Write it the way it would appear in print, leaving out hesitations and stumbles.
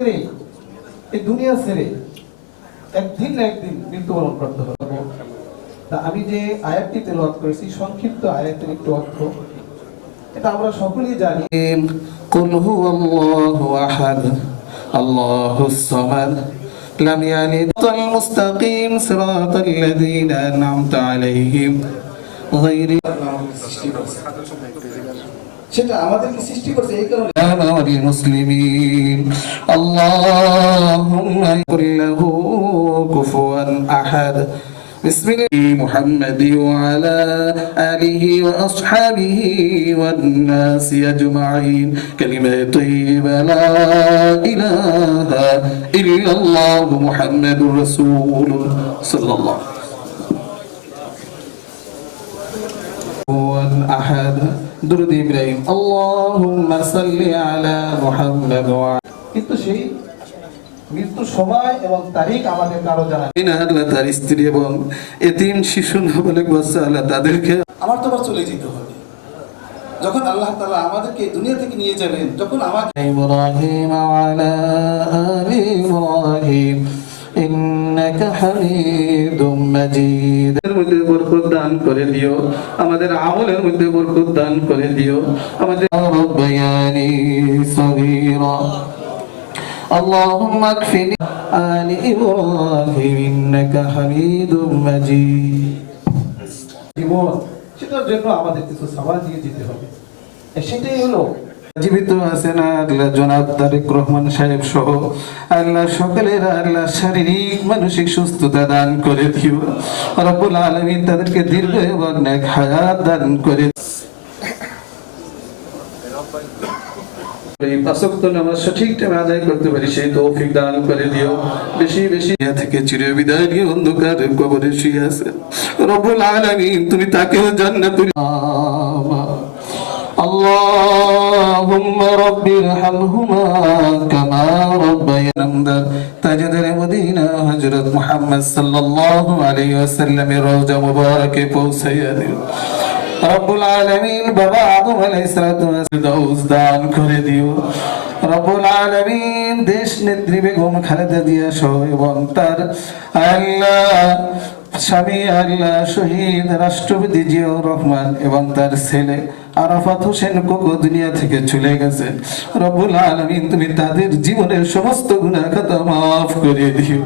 এই দুনিয়া ছেড়ে একদিন না একদিন মৃত্যুবরণ করতে হবে। তা আমি যে আয়াতটি তেলাওয়াত করেছি, সংক্ষিপ্ত আয়াতের একটু অর্থ এটা আমরা সকলেই জানি। কুল হুয়াল্লাহু আহাদ আল্লাহুস সামাদ লাম ইয়ালিদ ওয়ালাম মুস্তাকিম সিরাতাল লাযীনা আন'আমতা আলাইহিম গায়রি। সেটা আমাদেরকে সৃষ্টি করছে এই কারণে আমাদের মুসলিমিন আল্লাহুম্মা কুল্লাহু কুফুয়ান আহাদ বিসমিল্লাহি মুহাম্মাদি ওয়া আলা আলিহি ওয়া আসহাবিহি ওয়ান নাস আজমাইন কালিমাত তাইয়্যিবা লা ইলাহা ইল্লাল্লাহ মুহাম্মাদুর রাসূলুল্লাহ সাল্লাল্লাহু আহাদ দুরূদ ইব্রাহিম আল্লাহুম্মা সাল্লি আলা মুহাম্মাদ ওয়া। কিন্তু সেই মৃত্যুর সময় এবং তারিখ আমাদের কারো জানা নেই। আল্লাহ তার স্ত্রী এবং এতিম শিশু নাবালক বাচ্চা আল্লাহ তাদেরকে আমার তো চলে যেতে হবে। যখন আল্লাহ তাআলা আমাদেরকে দুনিয়া থেকে নিয়ে যাবেন, তখন আমাকে ইব্রাহিম আলা আলি ইব্রাহিম ইন্নাকা হামিদুম মাজিদ এর মধ্যে বরকত দান করে দিও, আমাদের আমলের মধ্যে বরকত দান করে দিও, আমাদের রব্বায়ানি সগীরা আল্লাহুম্মা আকফিনি আলি ইব্রাহিম ইন্নাকা হামিদুম মাজিদ। জীবন সেটার জন্য আমাদের কিছু সওয়াল দিয়ে যেতে হবে। সেটাই হলো জীবিত আছেন আল্লাহ জনাব তারেক রহমান সাহেব সহ আল্লাহ সকলের আল্লাহ শারীরিক মানসিক সুস্থতা দান করে দিও রব্বুল আলামিন, তাদেরকে দীর্ঘ এবং নেক হায়াত দান করে। এই পাঁচ ওয়াক্ত নামাজ সঠিক টাইমে আদায় করতে পারি সেই তৌফিক দান করে দিও। বেশি বেশি থেকে চিরবিদায় নিয়ে অন্ধকার কবরে শুয়ে আছে রব্বুল আলামিন, তুমি তাকেও জান্নাতুল আল্লাহুম্মা রাব্বির হামহুমা কামা রাব্বায়ানি তাজদারে মদিনা হযরত মুহাম্মদ সাল্লাল্লাহু আলাইহি ওয়াসাল্লামের রওজা মুবারকে পৌঁছাইয়া দিও রব্বুল আলামিন। বাবা আদম আলাইহিস সালাতু ওয়াস দান করে দিও রব্বুল আলামিন। দেশ নেত্রী বেগম খালেদা জিয়া সহ এবং তার আল্লাহ স্বামী আল্লাহ শহীদ রাষ্ট্রপতি জিয়াউর রহমান এবং তার ছেলে আরাফাত হোসেন কোকো দুনিয়া থেকে চলে গেছে রব্বুল আলামিন, তুমি তাদের জীবনের সমস্ত গুনাহ খাতা মাফ করে দিও।